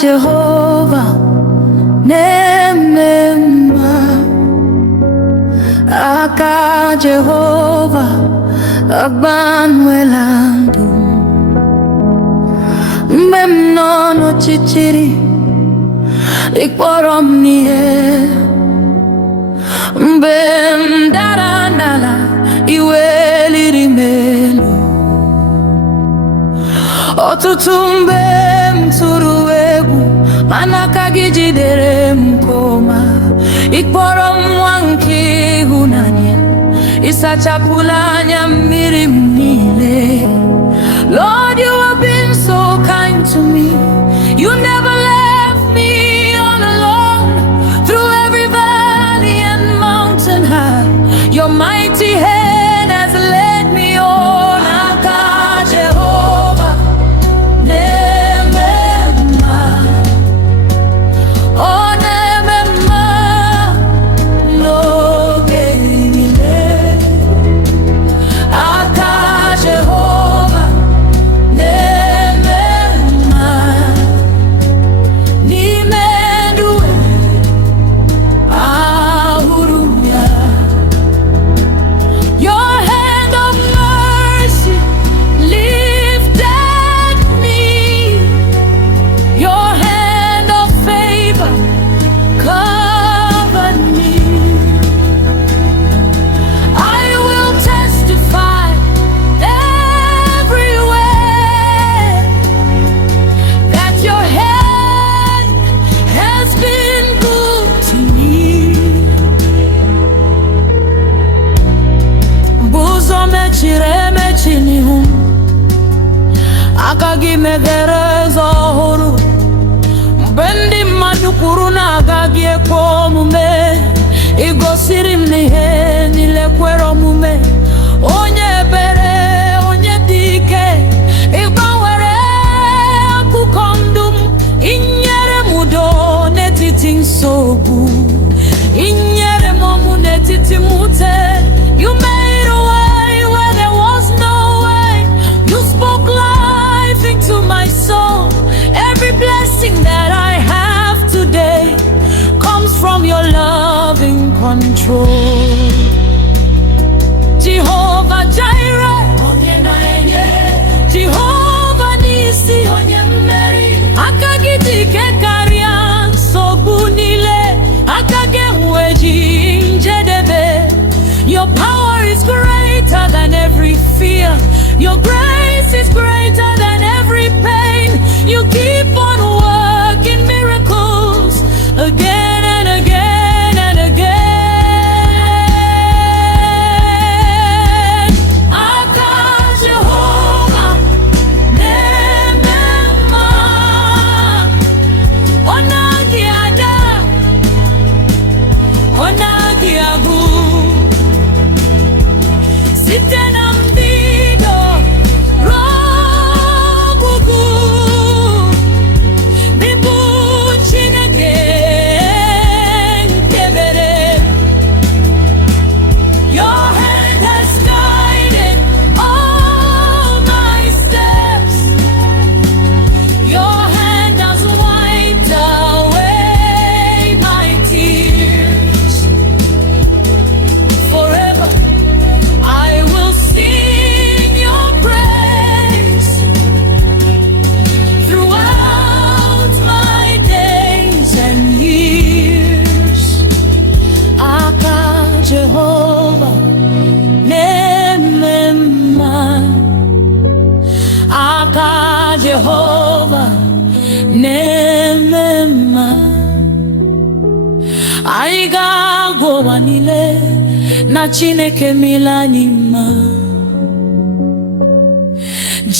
Jehova na-eme aka Jehova agbanweela ndụ mgbe m nọ n'ọchịchịrị ịkpọrọ m n'ihe mgbe m dara n'ala iwe liri m elu ọtụtụ mgbe m tụrụ egwu mana aka gị jidere m nke ọma ịkpọrọ m nwa nke ịhụnanya ịsachapụla anya mmiri m niile. Lord, you have been so kind to me. You never left me all alone. Through every valley and mountain high, your mighty hand has led me on. Aka Jehova na-eme ọ na-eme n'oge niile. Aka Jehova na-eme n'ime ndụ ahụrụ m ya. Your hand of mercy lifted me. Your hand of favor covered me. I will testify everywhere that your hand has been good to me. Ụzọ mechiri emechi n'ihu m, aka gị meghere ụzọ ọhụrụ. Mgbe ndị mmadụ kwuru na agaghị ekwe omume, ị gosiri m na ihe niile kwere omume. Onye ebere, onye dị ike, ị gbanwere akụkọ ndụ m. Ị nyere m udo n'etiti nsogbu, ị nyere m ọṅụ n'etiti mwute. You made a way where there was no way. You spoke life into my soul. Every blessing that I have today comes from your loving control. Jehova Jireh, Jehova Nisi, aka gị dị ike karịa nsogbu niile, aka gị enweghị njedebe. Your power is greater than every fear. Your grace is greater than every pain. You keep on working miracles again and again and again. Aka Jehova na-eme ọ naghị ada, ọ naghị agwụ. Site na mbido ruo ọgwụgwụ, n'ịbụ Chineke nke ebere. Your hand has guided all my steps. Your hand has wiped away my tears. Forever I will sing your praise throughout my days and years. Aka Jehova na-eme aka Jehova na-eme anyị ga-agwa ụwa niile na Chineke mere anyị mma.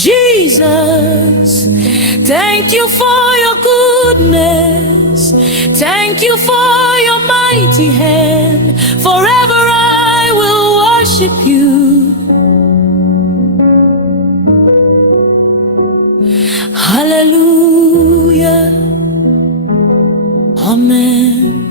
Jesus, thank you for your goodness. Thank you for your mighty hand. Forever I will worship you. Hallelujah. Amen.